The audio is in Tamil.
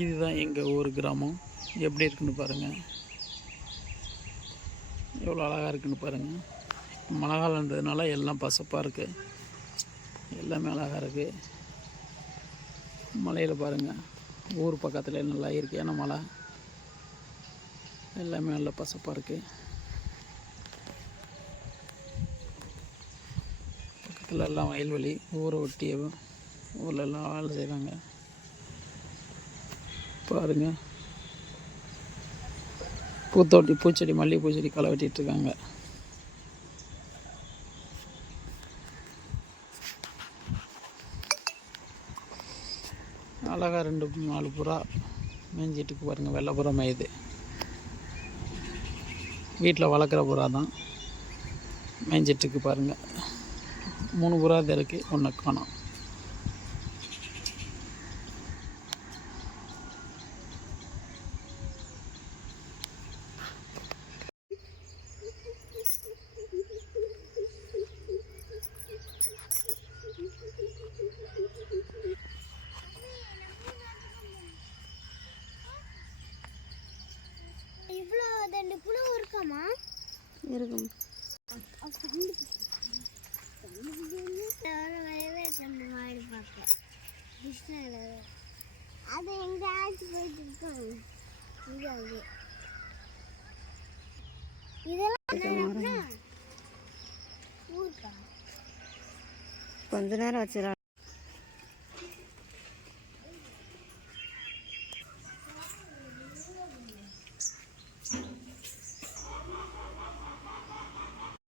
இதுதான் எங்கள் ஊர் கிராமம். எப்படி இருக்குன்னு பாருங்கள், எவ்வளோ அழகாக இருக்குன்னு பாருங்கள். மழை காலன்றதுனால எல்லாம் பசப்பாக இருக்குது, எல்லாமே அழகாக இருக்குது. மலையில் பாருங்கள், ஊர் பக்கத்தில் நல்லா இயற்கையான மலை, எல்லாமே நல்லா பசப்பாக இருக்குது. பக்கத்தில் எல்லாம் வயல்வெளி, ஊரை ஒட்டிய ஊரில் எல்லாம் வேலை செய்கிறாங்க. பாருங்கள், பூத்தோட்டி, பூச்செடி, மல்லிகை பூச்செடி களை வெட்டிகிட்ருக்காங்க. அழகாக 2-4 புறா மேய்ஞ்சிட்டுக்கு பாருங்கள். வெள்ளை புறா மேயுது, வீட்டில் வளர்க்குற புறா தான் மேய்ஞ்சிட்டுக்கு பாருங்கள். 3 புறா தான் இருக்குது, 1 காணோம். இவ்வளோ 2 புழு இருக்காமா? இருக்கும். அது எங்க ஆச்சு போயிட்டு இருக்காங்க. இதெல்லாம் கொஞ்ச நேரம் வச்சிடலாம்.